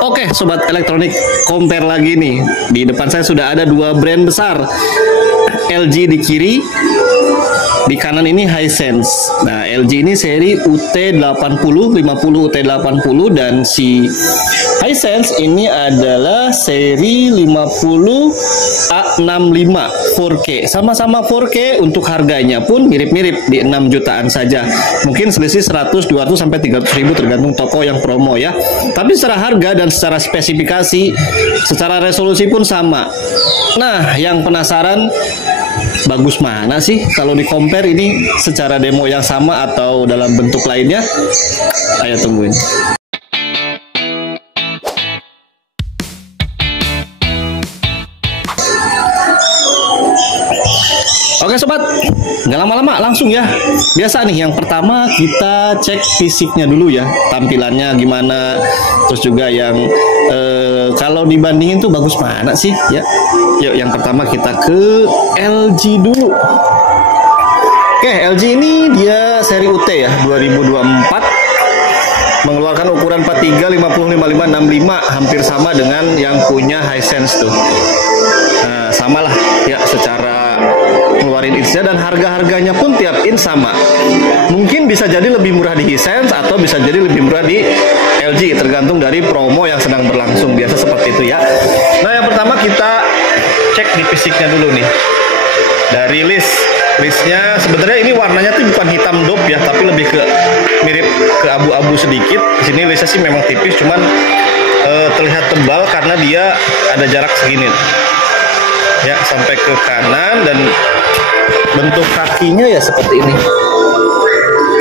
Oke, sobat elektronik, compare lagi nih. Di depan saya sudah ada dua brand besar. LG di kiri, di kanan ini Hisense. Nah, LG ini seri UT80, 50 UT80, dan si Hisense ini adalah seri 50 A65 4K. Sama-sama 4K, untuk harganya pun mirip-mirip di 6 jutaan saja. Mungkin selisih 100, 200 sampai 300 ribu tergantung toko yang promo ya. Tapi secara harga dan secara spesifikasi, secara resolusi pun sama. Nah, yang penasaran bagus mana sih kalau di compare ini secara demo yang sama atau dalam bentuk lainnya? Ayo tungguin. Oke sobat, nggak lama-lama langsung ya. Biasa nih, yang pertama kita cek fisiknya dulu ya, tampilannya gimana. Terus juga yang kalau dibandingin tuh bagus mana sih ya. Yuk, yang pertama kita ke LG dulu. Oke, LG ini dia seri UT ya, 2024. Mengeluarkan ukuran 43, 50, 55, 65, hampir sama dengan yang punya Hisense tuh. Nah, samalah ya secara ngeluarin inchnya, dan harga-harganya pun tiap in sama. Mungkin bisa jadi lebih murah di Hisense atau bisa jadi lebih murah di LG, tergantung dari promo yang sedang berlangsung, biasa seperti itu ya. Nah, yang pertama kita cek di fisiknya dulu nih. Dari listnya sebenarnya ini warnanya tuh bukan hitam dop ya, tapi lebih ke mirip ke abu-abu sedikit. Di sini listnya sih memang tipis, cuman terlihat tebal karena dia ada jarak segini ya, sampai ke kanan, dan bentuk kakinya ya seperti ini,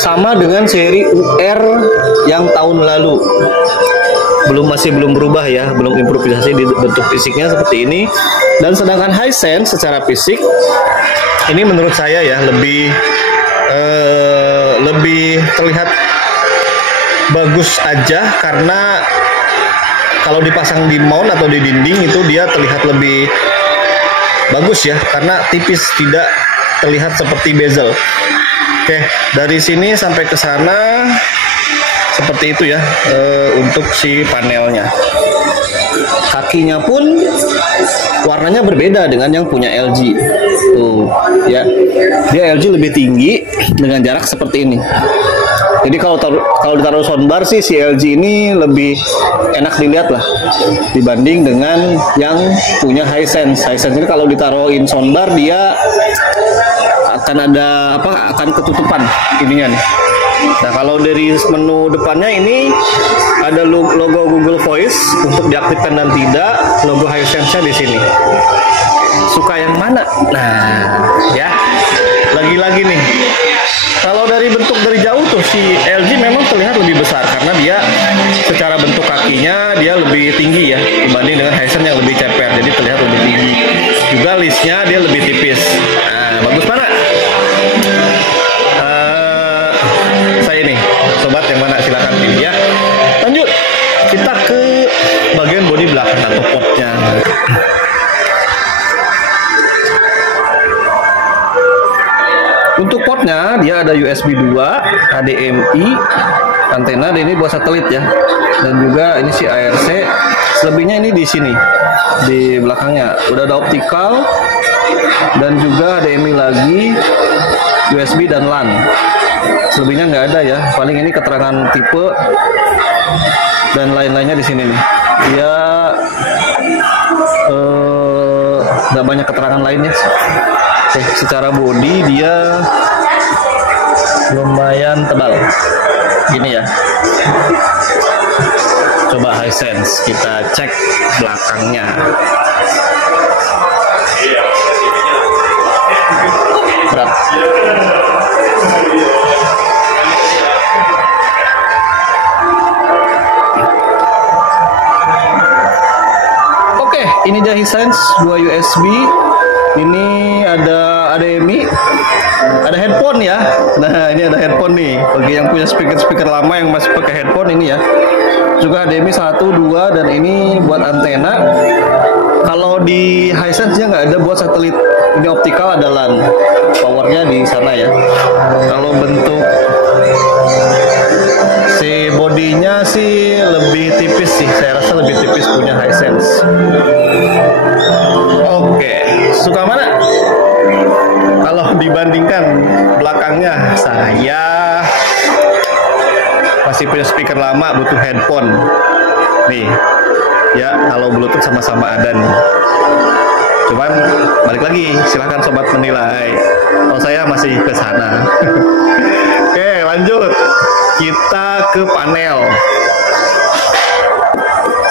sama dengan seri UR yang tahun lalu. Masih belum berubah ya, belum improvisasi di bentuk fisiknya seperti ini. Dan sedangkan Hisense secara fisik ini menurut saya ya lebih terlihat bagus aja, karena kalau dipasang di mount atau di dinding itu dia terlihat lebih bagus ya, karena tipis, tidak terlihat seperti bezel. Oke, dari sini sampai ke sana seperti itu ya untuk si panelnya. Kakinya pun warnanya berbeda dengan yang punya LG. Tuh ya, dia LG lebih tinggi dengan jarak seperti ini. Jadi kalau ditaruh soundbar sih si LG ini lebih enak dilihat lah dibanding dengan yang punya Hisense. Hisense ini kalau ditaruhin soundbar dia akan ada akan ketutupan ininya nih. Nah, kalau dari menu depannya ini ada logo Google Voice untuk diaktifkan dan tidak, logo Hisense-nya di sini. Suka yang mana? Nah, ya. Lagi-lagi nih. Kalau dari bentuk dari jauh tuh si LG memang terlihat lebih besar karena dia secara bentuk kakinya dia lebih tinggi ya dibanding dengan Hisense yang lebih ceper, jadi terlihat lebih tinggi. Juga listnya dia lebih tipis. Nah, bagus mana? Saya nih, sobat yang mana silakan pilih ya. Lanjut, kita ke bagian bodi belakang atau portnya. Untuk portnya dia ada USB 2, HDMI, antena, dan ini buat satelit ya. Dan juga ini si ARC. Selebihnya ini di sini, di belakangnya. Udah ada optical dan juga HDMI lagi, USB dan LAN. Selebihnya nggak ada ya. Paling ini keterangan tipe dan lain-lainnya di sini nih. Dia nggak banyak keterangan lainnya. Oke, secara bodi dia lumayan tebal gini ya. Coba Hisense kita cek belakangnya. Berat. Oke, ini dia Hisense 2 USB. Ini ada HDMI, ada headphone ya. Nah, ini ada headphone nih bagi yang punya speaker lama yang masih pakai headphone ini ya. Juga HDMI 1, 2, dan ini buat antena. Kalau di Hisense nya nggak ada buat satelit. Ini optical, ada LAN. Powernya di sana ya. Kalau bentuk Si bodinya sih lebih tipis sih, saya rasa lebih tipis punya Hisense. Oke, suka mana? Kalau dibandingkan belakangnya, saya masih punya speaker lama, butuh headphone. Nih, ya kalau Bluetooth sama-sama ada nih. Cuman balik lagi, silahkan sobat menilai. Kalau saya masih ke sana. Oke, lanjut. Kita ke panel.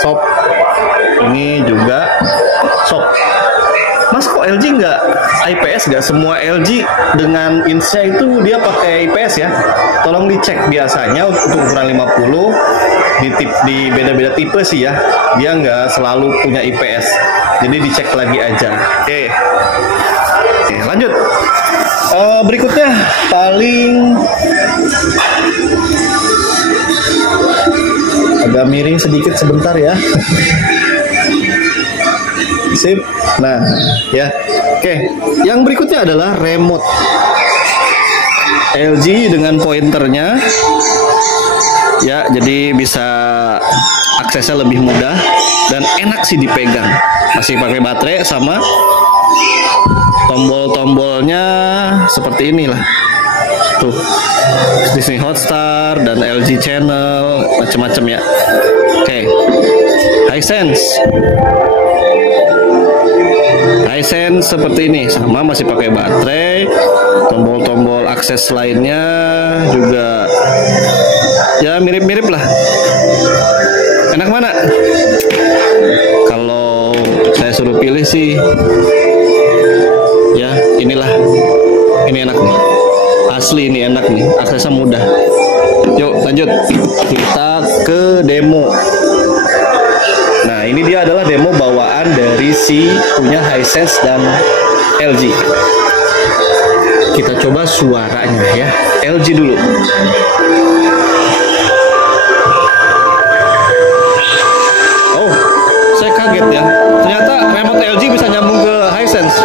Sob, ini juga sob. Mas, kok LG nggak IPS? Nggak semua LG dengan inch-nya itu dia pakai IPS ya? Tolong dicek, biasanya untuk ukuran 50 di beda-beda tipe sih ya, dia nggak selalu punya IPS. Jadi dicek lagi aja. Oke, lanjut. Berikutnya paling agak miring sedikit sebentar ya. Sip. Nah, ya. Oke, yang berikutnya adalah remote LG dengan pointernya. Ya, jadi bisa aksesnya lebih mudah dan enak sih dipegang. Masih pakai baterai sama tombol-tombolnya seperti inilah. Tuh, Disney Hotstar dan LG Channel, macam-macam ya. Oke. Hisense seperti ini, sama masih pakai baterai, tombol-tombol akses lainnya juga ya mirip-mirip lah. Enak mana? Kalau saya suruh pilih sih ya inilah, ini enak nih, asli ini enak nih, aksesnya mudah. Yuk lanjut, kita ke demo. Nah, ini dia adalah demo bawaan dari si punya Hisense dan LG. Kita coba suaranya ya, LG dulu. Oh, saya kaget ya, ternyata remote LG bisa nyambung ke Hisense.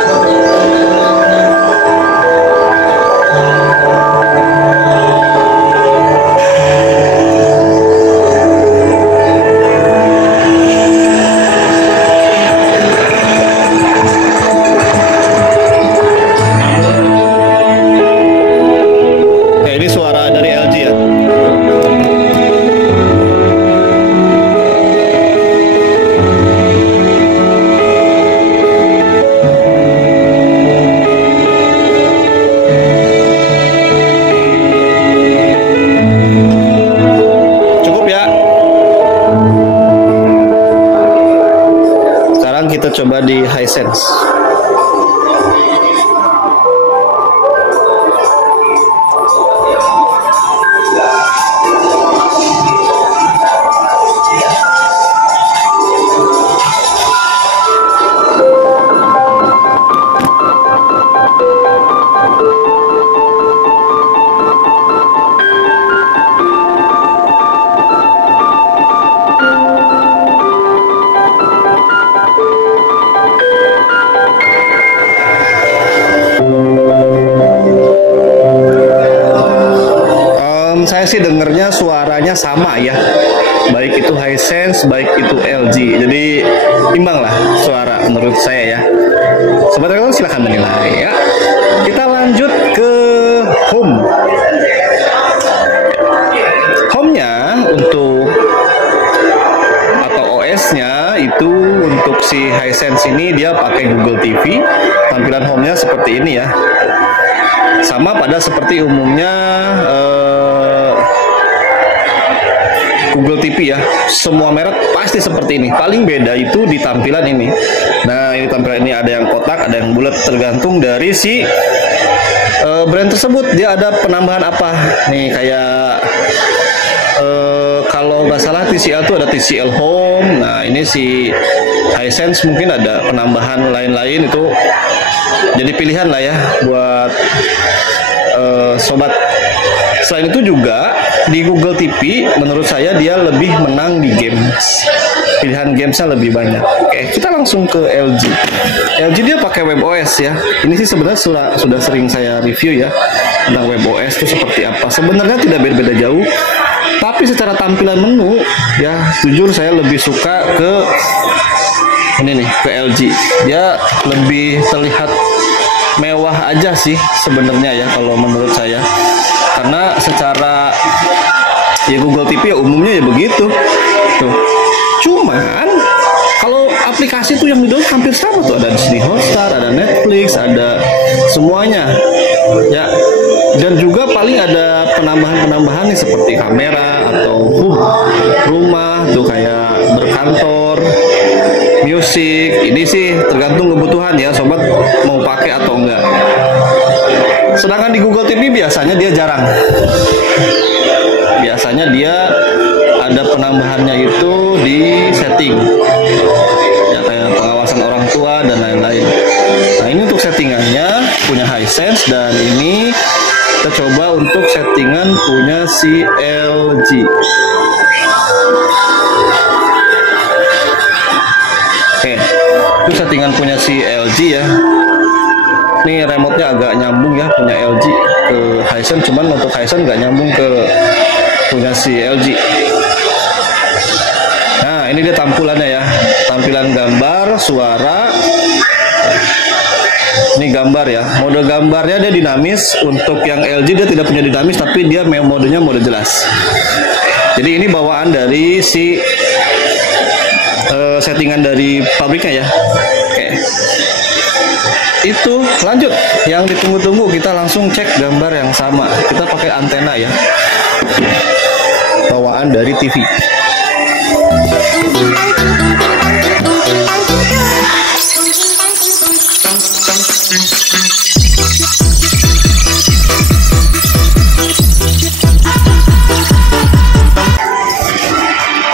Kita coba di Hisense. Saya sih dengernya suaranya sama ya, baik itu Hisense baik itu LG, jadi imbang lah suara menurut saya ya. Sobat Telkom silahkan menilai ya. Kita lanjut ke home. Home-nya untuk atau OS-nya itu untuk si Hisense ini dia pakai Google TV. Tampilan home-nya seperti ini ya, sama pada seperti umumnya Google TV ya, semua merek pasti seperti ini. Paling beda itu di tampilan ini. Nah, ini tampilan ini ada yang kotak, ada yang bulat, tergantung dari si brand tersebut. Dia ada penambahan apa? Nih kayak kalau nggak salah TCL tuh ada TCL Home. Nah, ini si Hisense mungkin ada penambahan lain-lain, itu jadi pilihan lah ya buat sobat. Selain itu juga di Google TV menurut saya dia lebih menang di games. Pilihan gamesnya lebih banyak. Oke, kita langsung ke LG. LG dia pakai WebOS ya. Ini sih sebenarnya sudah sering saya review ya tentang WebOS itu seperti apa. Sebenarnya tidak berbeda jauh, Tapi secara tampilan menu ya jujur saya lebih suka ke ini nih, ke LG. Dia lebih terlihat mewah aja sih sebenarnya ya kalau menurut saya. Karena secara ya Google TV ya umumnya ya begitu. Tuh. Cuman kalau aplikasi tuh yang di download hampir sama tuh, ada Disney Hotstar, ada Netflix, ada semuanya. Ya. Dan juga paling ada penambahan-penambahan nih seperti kamera atau rumah tuh kayak berkantor, musik. Ini sih tergantung kebutuhan ya sobat mau pakai atau enggak. Sedangkan di Google TV biasanya dia jarang. Biasanya dia ada penambahannya itu di setting. Ya kayak pengawasan orang tua dan lain-lain. Nah, ini untuk settingannya punya Hisense dan ini kita coba untuk settingan punya si LG. Oke, itu settingan punya si LG ya. Ini remote-nya agak nyambung ya punya LG ke Hisense, cuman untuk Hisense nggak nyambung ke punya si LG. Nah, ini dia tampilannya ya. Tampilan gambar, suara. Ini gambar ya. Mode gambarnya dia dinamis. Untuk yang LG dia tidak punya dinamis, tapi dia modenya mode jelas. Jadi ini bawaan dari si settingan dari pabriknya ya. Oke. Itu lanjut. Yang ditunggu-tunggu kita langsung cek gambar yang sama. Kita pakai antena ya. Bawaan dari TV.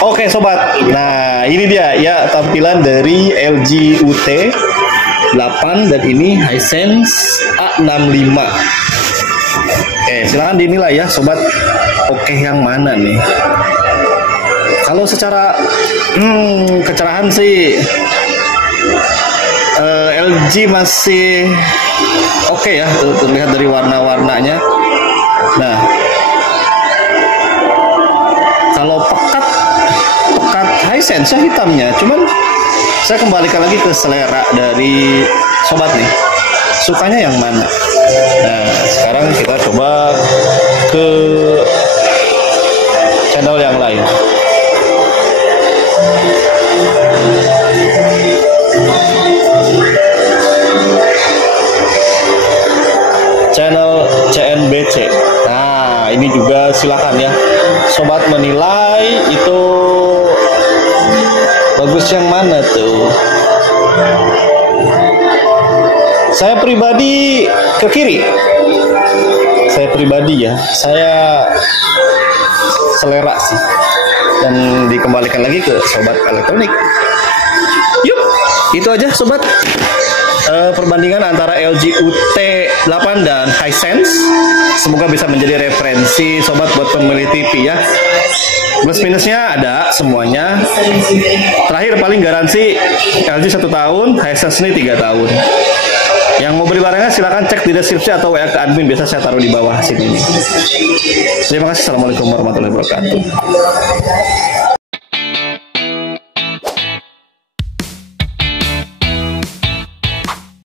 Oke sobat, nah ini dia ya tampilan dari LG UT 8 dan ini Hisense A65. Oke, silahkan dinilai ya sobat. Oke, yang mana nih? Kalau secara kecerahan sih LG masih oke ya, terlihat dari warna-warnanya. Nah, kalau pekat Hisense hitamnya, cuman saya kembalikan lagi ke selera dari sobat nih, sukanya yang mana. Nah, sekarang kita coba ke channel yang lain. Channel CNBC. Nah, ini juga silakan ya sobat menilai itu bagus yang mana tuh. Saya pribadi ke kiri. Saya pribadi ya, saya selera sih. Dan dikembalikan lagi ke sobat elektronik. Yuk, itu aja sobat. Perbandingan antara LG UT8 dan Hisense. Semoga bisa menjadi referensi sobat buat pemilih TV ya. Plus minusnya ada semuanya. Terakhir paling garansi LG 1 tahun, Hisense ini 3 tahun. Yang mau beli barangnya silahkan cek di deskripsi atau WA ke admin, biasa saya taruh di bawah sini. Terima kasih. Assalamualaikum warahmatullahi wabarakatuh.